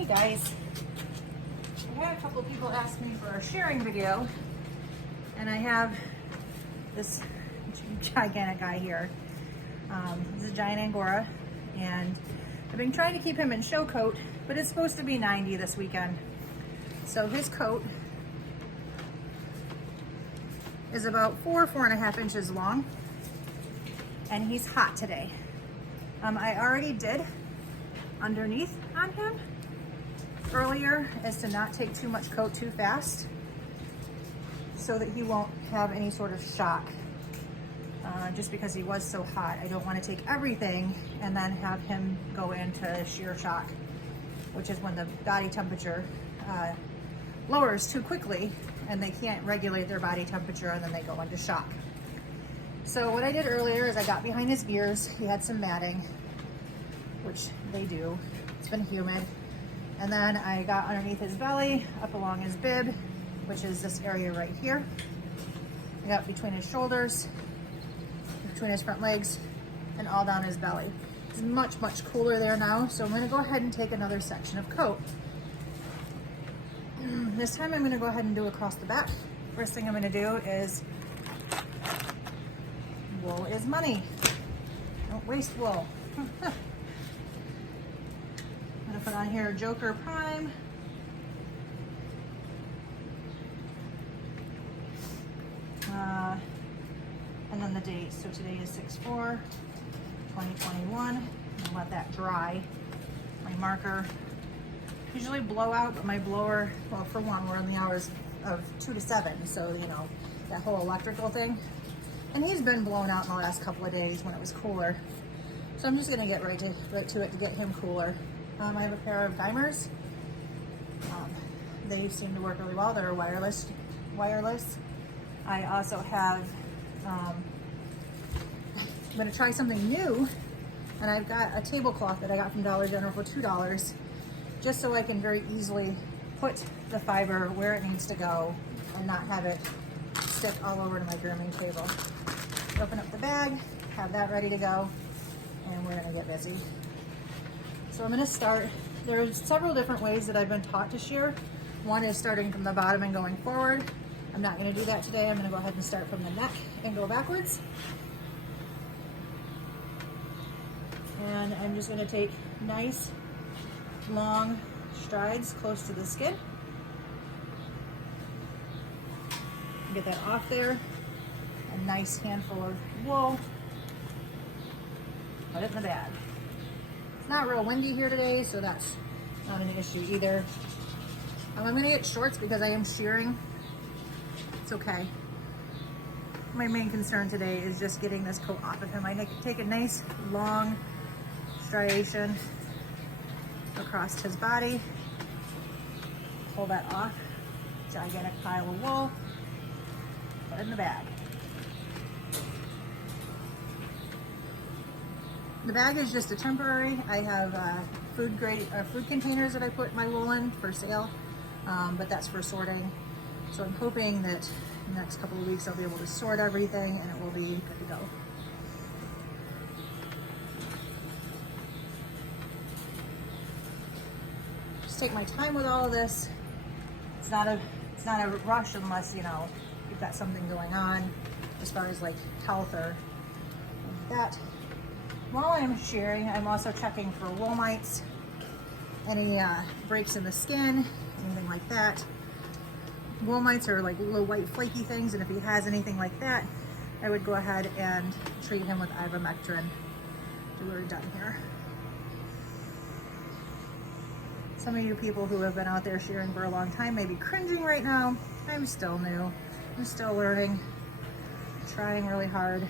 Hey guys, I had a couple of people ask me for a sharing video, and I have this gigantic guy here. This is a giant Angora, and I've been trying to keep him in show coat, but it's supposed to be 90 this weekend. So his coat is about 4.5 inches long, and he's hot today. I already did underneath on him earlier as to not take too much coat too fast so that he won't have any sort of shock. Just because he was so hot, I don't want to take everything and then have him go into shear shock, which is when the body temperature lowers too quickly and they can't regulate their body temperature and then they go into shock. So what I did earlier is I got behind his ears. He had some matting, which they do. It's been humid. And then I got underneath his belly, up along his bib, which is this area right here. I got between his shoulders, between his front legs, and all down his belly. It's much, much cooler there now, so I'm gonna go ahead and take another section of coat. This time I'm gonna go ahead and do across the back. First thing I'm gonna do is, wool is money. Don't waste wool. I'm gonna put on here Joker Prime. And then the date. So today is 6/4/2021. And let that dry. My marker, usually blowout, but my blower, well, for one, we're in the hours of 2 to 7. So, you know, that whole electrical thing. And he's been blown out in the last couple of days when it was cooler. So I'm just gonna get right to it to get him cooler. I have a pair of dimers. They seem to work really well. They're wireless. I also have, I'm gonna try something new, and I've got a tablecloth that I got from Dollar General for $2, just so I can very easily put the fiber where it needs to go and not have it stick all over to my grooming table. Open up the bag, have that ready to go, and we're gonna get busy. So I'm gonna start, there's several different ways that I've been taught to shear. One is starting from the bottom and going forward. I'm not gonna do that today. I'm gonna go ahead and start from the neck and go backwards. And I'm just gonna take nice, long strides close to the skin. Get that off there. A nice handful of wool. Put it in the bag. It's not real windy here today, so that's not an issue either. I'm gonna get shorts because I am shearing. It's okay. My main concern today is just getting this coat off of him. I take a nice long striation across his body. Pull that off. Gigantic pile of wool. Put it in the bag. The bag is just a temporary. I have food containers that I put my wool in for sale, but that's for sorting. So I'm hoping that in the next couple of weeks I'll be able to sort everything and it will be good to go. Just take my time with all of this. It's not a rush unless, you know, you've got something going on as far as like health or that. While I'm shearing, I'm also checking for wool mites, any breaks in the skin, anything like that. Wool mites are like little white flaky things, and if he has anything like that, I would go ahead and treat him with ivermectin. We're done here. Some of you people who have been out there shearing for a long time may be cringing right now. I'm still new. I'm still learning, trying really hard.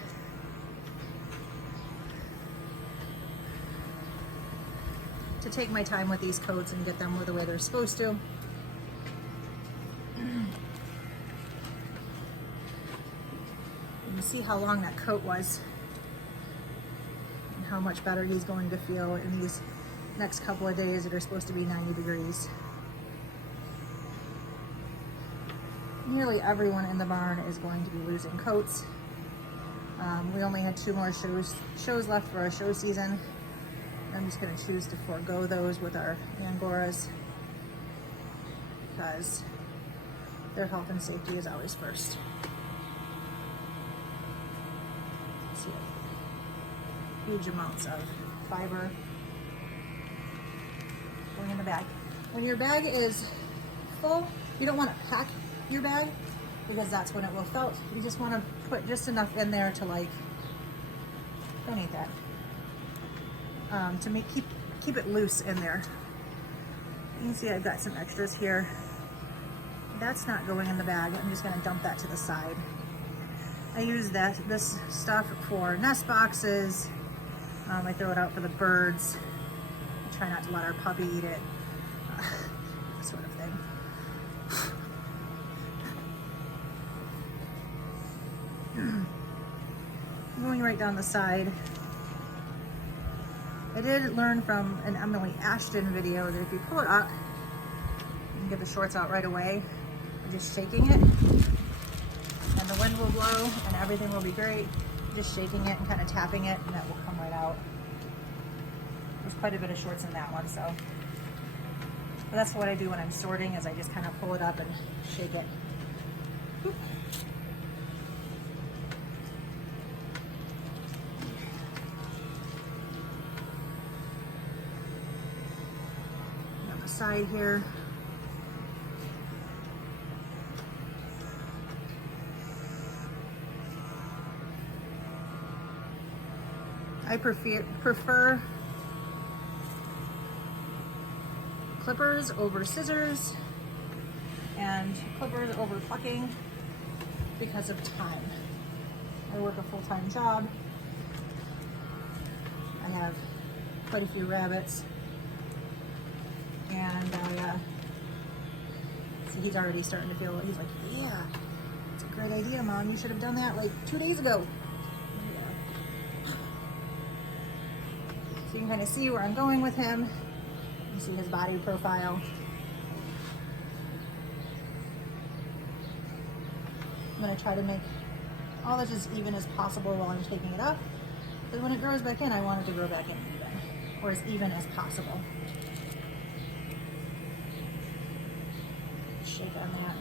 To take my time with these coats and get them the way they're supposed to. You can see how long that coat was and how much better he's going to feel in these next couple of days that are supposed to be 90 degrees. Nearly everyone in the barn is going to be losing coats. We only had 2 more shows left for our show season. I'm just gonna choose to forego those with our Angoras because their health and safety is always first. See, huge amounts of fiber going in the bag. When your bag is full, you don't want to pack your bag because that's when it will felt. You just want to put just enough in there to like, don't eat that, to make keep it loose in there. You can see I've got some extras here. That's not going in the bag. I'm just going to dump that to the side. I use this stuff for nest boxes. I throw it out for the birds. I try not to let our puppy eat it. That sort of thing. Going right down the side. I did learn from an Emily Ashton video that if you pull it up, you can get the shorts out right away. Just shaking it, and the wind will blow and everything will be great. Just shaking it and kind of tapping it, and that will come right out. There's quite a bit of shorts in that one, so. But that's what I do when I'm sorting, is I just kind of pull it up and shake it. Oop. On the side here. I prefer clippers over scissors and clippers over plucking because of time. I work a full-time job. I have quite a few rabbits, and so he's already starting to feel, he's like, yeah, it's a great idea, Mom. You should have done that like 2 days ago. So you can kind of see where I'm going with him. You see his body profile. I'm going to try to make all this as even as possible while I'm taking it up. Because when it grows back in, I want it to grow back in even, or as even as possible. Shake on that.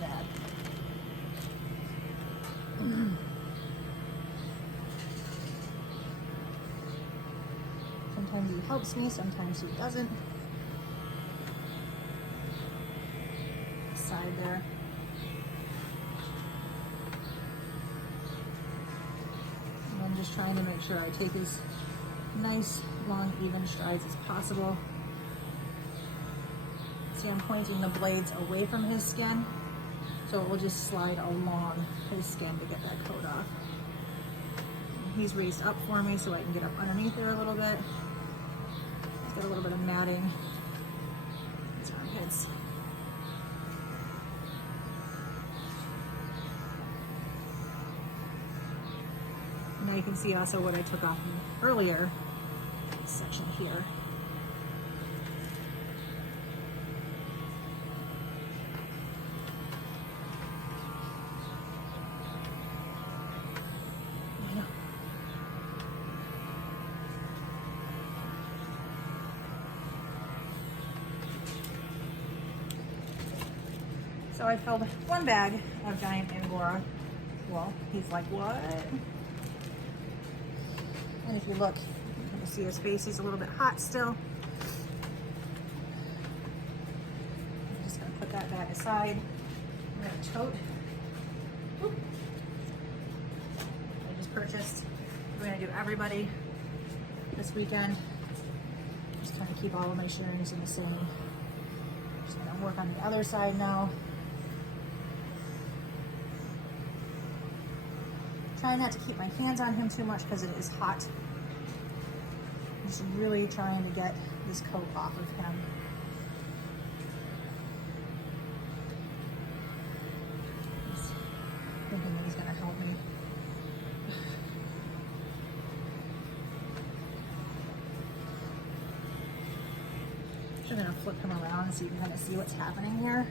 That. Sometimes he helps me, sometimes he doesn't. Side there. And I'm just trying to make sure I take as nice, long, even strides as possible. See, I'm pointing the blades away from his skin, so it will just slide along his skin to get that coat off. And he's raised up for me so I can get up underneath there a little bit. He's got a little bit of matting. His armpits. Now you can see also what I took off earlier, this section here. So I filled one bag of giant Angora. Well, he's like, what? And if you look, you can see his face, he's a little bit hot still. I'm just gonna put that bag aside. I'm gonna tote. Whoop. I just purchased. We're gonna do everybody this weekend. Just trying to keep all of my shearings in the same. Just gonna work on the other side now. Try not to keep my hands on him too much because it is hot. I'm just really trying to get this coat off of him. Just thinking that he's gonna help me. I'm gonna flip him around so you can kind of see what's happening here.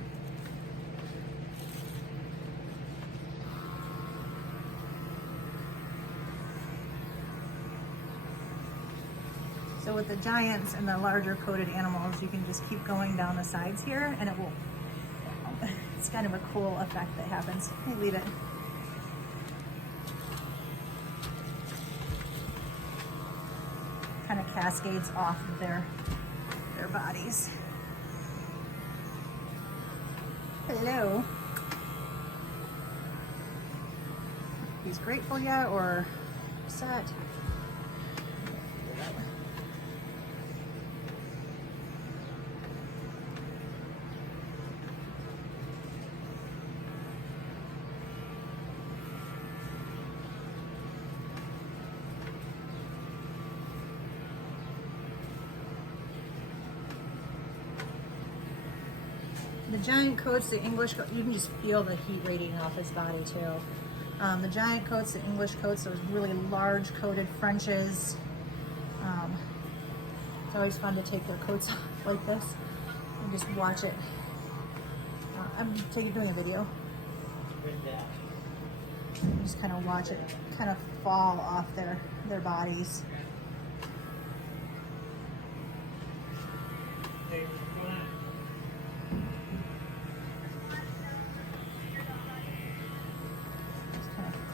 So with the giants and the larger coated animals, you can just keep going down the sides here and it will, it's kind of a cool effect that happens. Let me leave it. Kind of cascades off of their bodies. Hello. He's grateful yet or upset? The giant coats, the English coat, you can just feel the heat radiating off his body too. The giant coats, the English coats, those really large coated Frenches. It's always fun to take their coats off like this and just watch it. I'm doing a video. Just kind of watch it kind of fall off their bodies.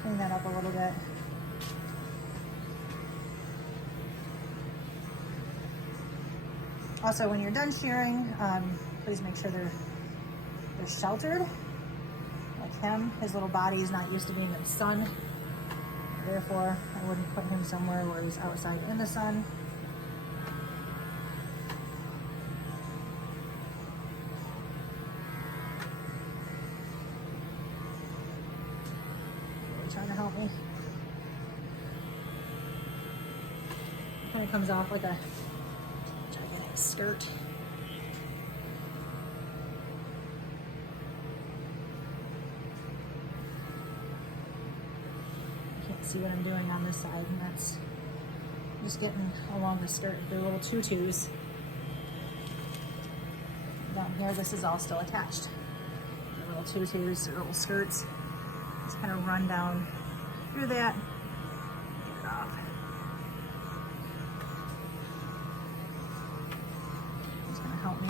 Clean that up a little bit. Also, when you're done shearing, please make sure they're sheltered. Like him, his little body is not used to being in the sun. Therefore, I wouldn't put him somewhere where he's outside in the sun. Trying to help me. Kind of comes off like a gigantic skirt. I can't see what I'm doing on this side, and that's just getting along the skirt. They're little tutus. Down here, this is all still attached. The little tutus, the little skirts. Just kind of run down through that, get it off. It's going to help me.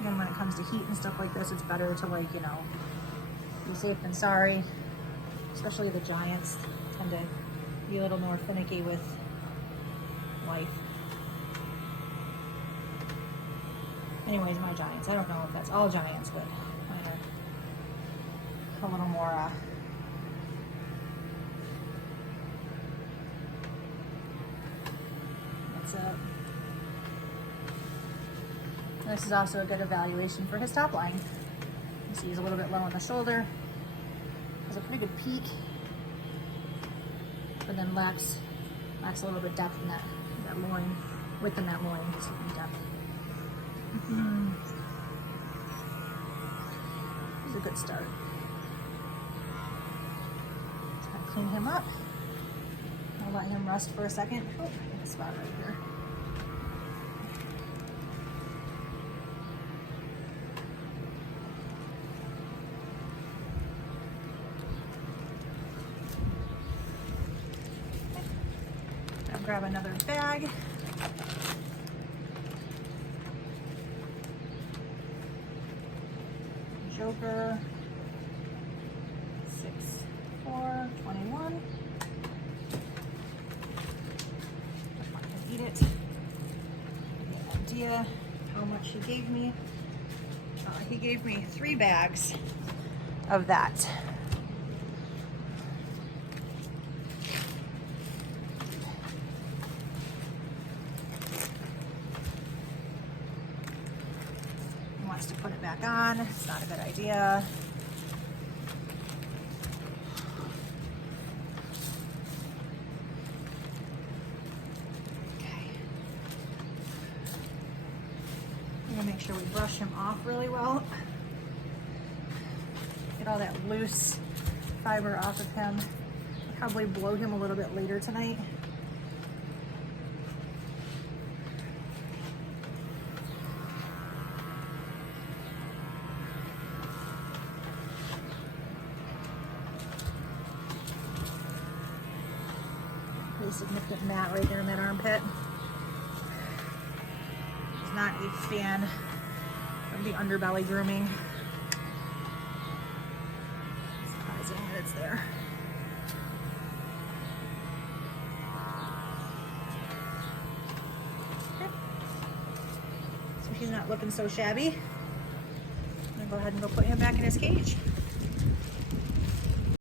Again, when it comes to heat and stuff like this, it's better to, like, you know, be safe than sorry. Especially the giants tend to be a little more finicky with life. Anyways, my giants. I don't know if that's all giants, but mine are a little more that's it. This is also a good evaluation for his top line. You see he's a little bit low on the shoulder. Has a pretty good peak, but then lacks a little bit of depth in that loin, width in that loin, just in depth. It's a good start. Just gonna clean him up. I'll let him rest for a second. Oh, I got a spot right here. Grab another bag. Joker 6/4/21. I'm not gonna eat it. Get an idea how much he gave me. He gave me 3 bags of that. To put it back on. It's not a good idea. Okay. I'm gonna make sure we brush him off really well. Get all that loose fiber off of him. I'll probably blow him a little bit later tonight. really significant mat right there in that armpit. He's not a fan of the underbelly grooming. Surprising that it's there. Okay. So he's not looking so shabby. I'm gonna go ahead and go put him back in his cage.